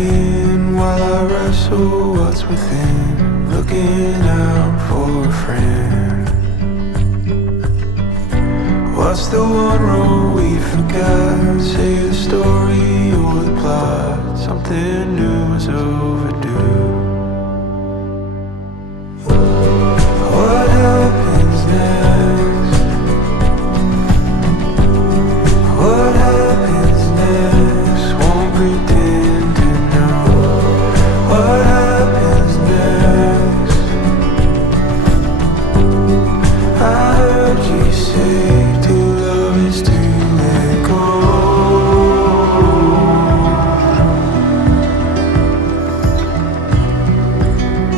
thinking while I wrestle what's within, looking out for a friend. What's the one rule we forgot? Say the story or the plot, something new is overdue.